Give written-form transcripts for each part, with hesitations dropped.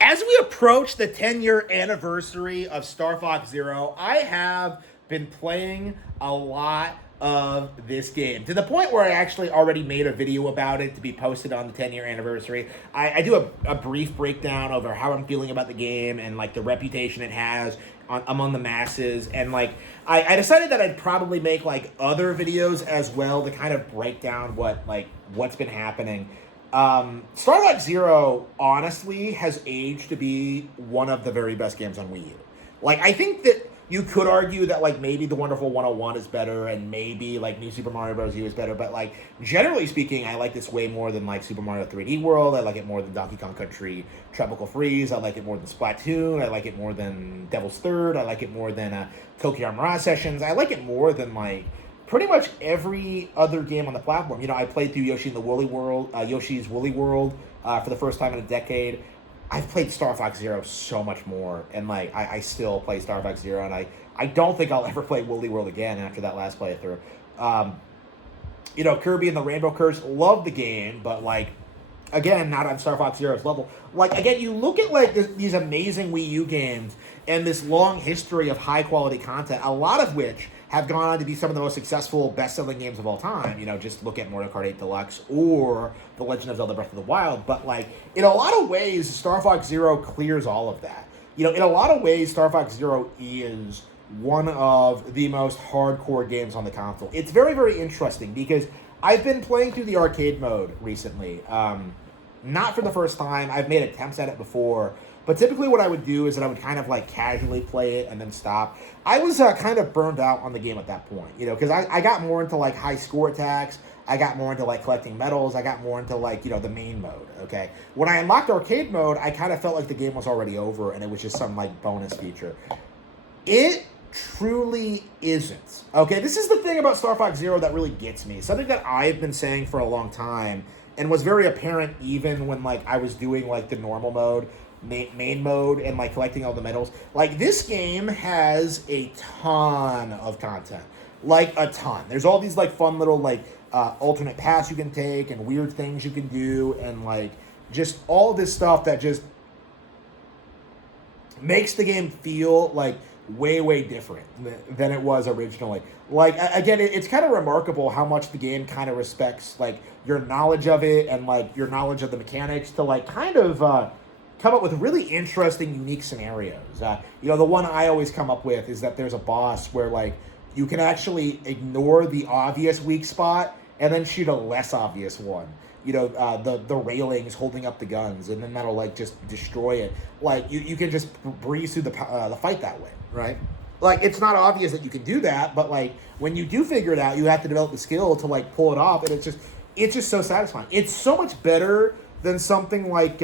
As we approach the 10-year anniversary of Star Fox Zero, I have been playing a lot of this game to the point where I actually already made a video about it to be posted on the 10-year anniversary. I do a brief breakdown over how I'm feeling about the game and like the reputation it has among the masses, and like I decided that I'd probably make like other videos as well to kind of break down what's been happening. Star Fox Zero honestly has aged to be one of the very best games on Wii U. Like, I think that you could argue that like maybe the Wonderful 101 is better and maybe like New Super Mario Bros. U is better, but like generally speaking, I like this way more than like Super Mario 3D World. I like it more than Donkey Kong Country Tropical Freeze. I like it more than Splatoon. I like it more than Devil's Third. I like it more than Tokyo Mirage Sessions. I like it more than like pretty much every other game on the platform. You know, I played through Yoshi's Woolly World for the first time in a decade. I've played Star Fox Zero so much more, and like I still play Star Fox Zero, and I don't think I'll ever play Woolly World again after that last playthrough. You know, Kirby and the Rainbow Curse, love the game, but like again, not on Star Fox Zero's level. Like again, you look at like these amazing Wii U games and this long history of high quality content, a lot of which have gone on to be some of the most successful, best-selling games of all time. You know, just look at Mario Kart 8 Deluxe or The Legend of Zelda Breath of the Wild. But, like, in a lot of ways, Star Fox Zero clears all of that. You know, in a lot of ways, Star Fox Zero is one of the most hardcore games on the console. It's very, very interesting because I've been playing through the arcade mode recently. Not for the first time. I've made attempts at it before. But typically what I would do is that I would kind of like casually play it and then stop. I was kind of burned out on the game at that point, you know, because I got more into like high score attacks. I got more into like collecting medals. I got more into like, you know, the main mode, okay? When I unlocked arcade mode, I kind of felt like the game was already over and it was just some like bonus feature. It truly isn't, okay? This is the thing about Star Fox Zero that really gets me. Something that I've been saying for a long time and was very apparent even when like I was doing like the normal mode, main mode, and like collecting all the medals. Like, this game has a ton of content, like a ton. There's all these like fun little like alternate paths you can take and weird things you can do, and like just all this stuff that just makes the game feel like way different than it was originally. Like, again, it's kind of remarkable how much the game kind of respects like your knowledge of it and like your knowledge of the mechanics to like kind of come up with really interesting, unique scenarios. You know, the one I always come up with is that there's a boss where, like, you can actually ignore the obvious weak spot and then shoot a less obvious one. You know, the railings holding up the guns, and then that'll, like, just destroy it. Like, you can just breeze through the fight that way, right? Like, it's not obvious that you can do that, but, like, when you do figure it out, you have to develop the skill to, like, pull it off, and it's just so satisfying. It's so much better than something like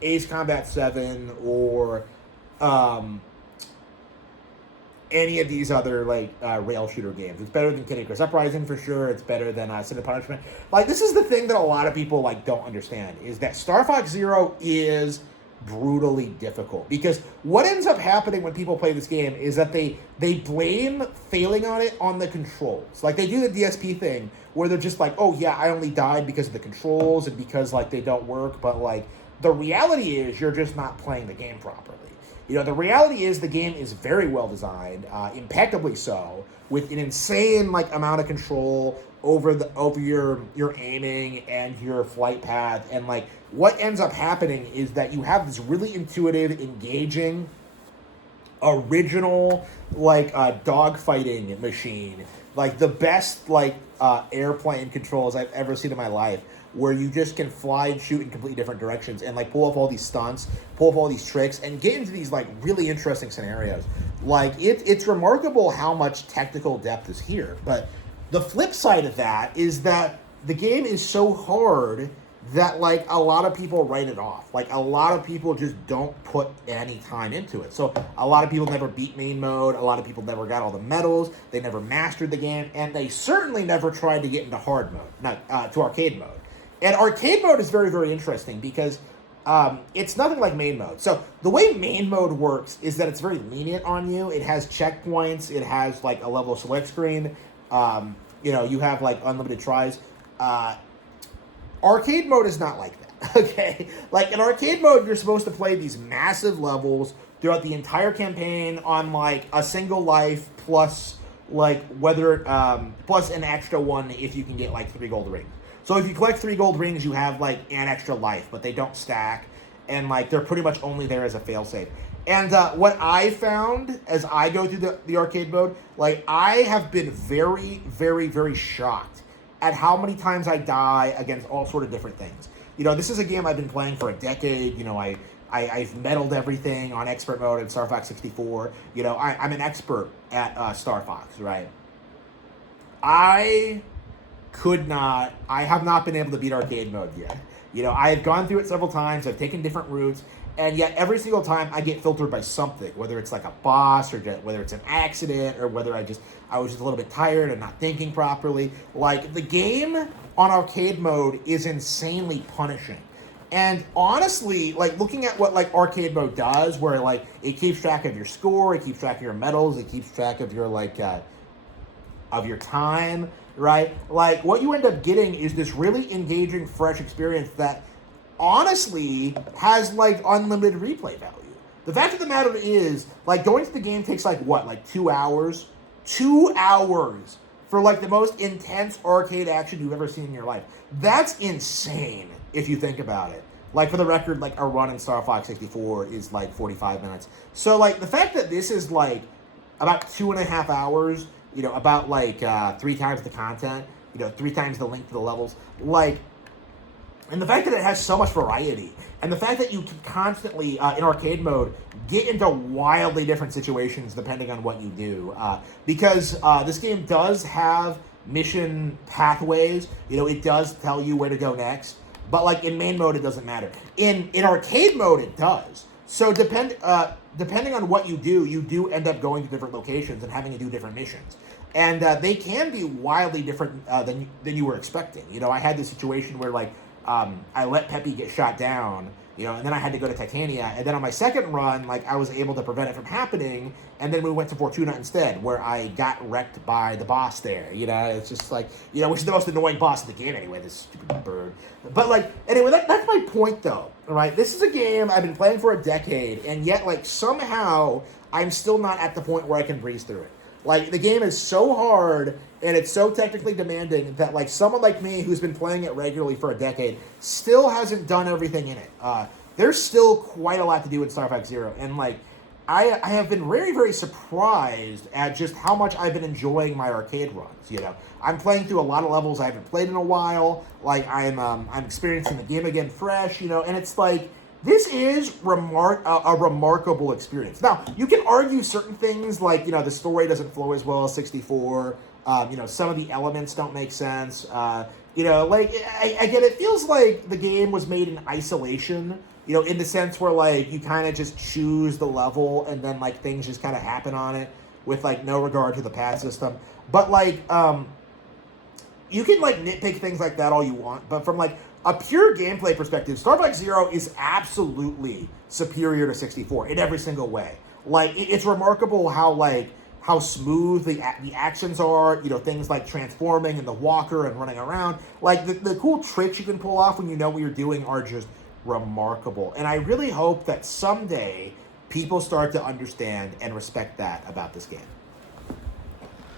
Ace Combat 7 or any of these other like rail shooter games. It's better than Kid Icarus Uprising for sure. It's better than Sin and Punishment. Like, this is the thing that a lot of people like don't understand, is that Star Fox Zero is brutally difficult, because what ends up happening when people play this game is that they blame failing on it on the controls. Like, they do the DSP thing where they're just like, oh yeah, I only died because of the controls and because like they don't work, but like the reality is you're just not playing the game properly. You know, the reality is the game is very well designed, impeccably so, with an insane like amount of control over your aiming and your flight path. And like what ends up happening is that you have this really intuitive, engaging, original like dogfighting machine, like the best like airplane controls I've ever seen in my life, where you just can fly and shoot in completely different directions and like pull off all these stunts, pull off all these tricks, and get into these like really interesting scenarios. Like, it's remarkable how much technical depth is here. But the flip side of that is that the game is so hard that like a lot of people write it off. Like, a lot of people just don't put any time into it. So a lot of people never beat main mode. A lot of people never got all the medals. They never mastered the game, and they certainly never tried to get into hard mode, not to arcade mode. And arcade mode is very, very interesting because it's nothing like main mode. So the way main mode works is that it's very lenient on you. It has checkpoints. It has like a level select screen. You know, you have like unlimited tries. Arcade mode is not like that. Okay, like in arcade mode, you're supposed to play these massive levels throughout the entire campaign on like a single life plus like whether plus an extra one if you can get like 3 gold rings. So if you collect 3 gold rings, you have like an extra life, but they don't stack, and like they're pretty much only there as a failsafe. And what I found as I go through the arcade mode, like I have been very, very, very shocked at how many times I die against all sort of different things. You know, this is a game I've been playing for a decade. You know, I've medaled everything on expert mode in Star Fox 64. You know, I'm an expert at Star Fox, right? I have not been able to beat arcade mode yet. You know, I have gone through it several times. I've taken different routes, and yet every single time I get filtered by something, whether it's like a boss or just, whether it's an accident or whether I was just a little bit tired and not thinking properly. Like the game on arcade mode is insanely punishing. And honestly, like looking at what like arcade mode does, where like it keeps track of your score, it keeps track of your medals, it keeps track of your like of your time, right? Like what you end up getting is this really engaging, fresh experience that honestly has like unlimited replay value. The fact of the matter is, like going to the game takes like what, like 2 hours? 2 hours for like the most intense arcade action you've ever seen in your life. That's insane if you think about it. Like for the record, like a run in Star Fox 64 is like 45 minutes. So like the fact that this is like about 2.5 hours, you know, about like 3 times the content, you know, 3 times the length of the levels, like, and the fact that it has so much variety, and the fact that you can constantly, in arcade mode, get into wildly different situations depending on what you do. Because this game does have mission pathways, you know, it does tell you where to go next, but like in main mode, it doesn't matter. In arcade mode, it does. So depending on what you do end up going to different locations and having to do different missions. And they can be wildly different than you were expecting. You know, I had this situation where like, I let Peppy get shot down, you know, and then I had to go to Titania. And then on my second run, like, I was able to prevent it from happening. And then we went to Fortuna instead, where I got wrecked by the boss there. You know, it's just like, you know, which is the most annoying boss in the game anyway, this stupid bird. But, like, anyway, that's my point, though, all right? This is a game I've been playing for a decade, and yet, like, somehow I'm still not at the point where I can breeze through it. Like, the game is so hard, and it's so technically demanding that, like, someone like me who's been playing it regularly for a decade still hasn't done everything in it. There's still quite a lot to do in Star Fox Zero, and, like, I have been very, very surprised at just how much I've been enjoying my arcade runs, you know. I'm playing through a lot of levels I haven't played in a while. Like, I'm experiencing the game again fresh, you know, and it's like, this is a remarkable experience. Now, you can argue certain things, like, you know, the story doesn't flow as well as 64. You know, some of the elements don't make sense. You know, like, again, it feels like the game was made in isolation, you know, in the sense where, like, you kind of just choose the level and then, like, things just kind of happen on it with, like, no regard to the path system. But, like, you can, like, nitpick things like that all you want, but from, like, a pure gameplay perspective, Star Fox Zero is absolutely superior to 64 in every single way. Like, it's remarkable how smooth the actions are, you know, things like transforming and the walker and running around. Like, the cool tricks you can pull off when you know what you're doing are just remarkable. And I really hope that someday people start to understand and respect that about this game.